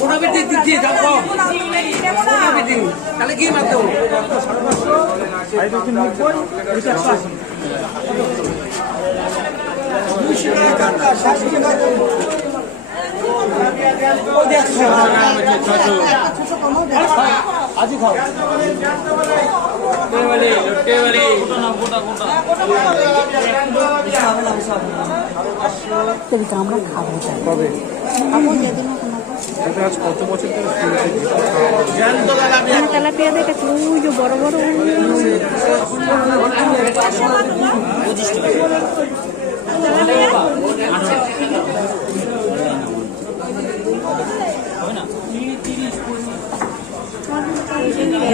মোটামুটি দিচ্ছি দাম কম মোটামুটি তাহলে কি মাত্র কিন্তু আমরা খাব। কবে? খাব যেদিন এটা আজ কত বছর ধরে তেলাপিয়া দেখেছি ওই যে বড় বড়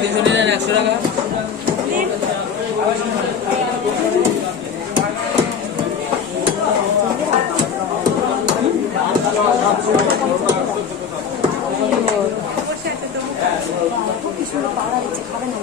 তিনশো নিলেন একশো টাকা। খুব কিছু পাওয়া যাচ্ছে খাবে না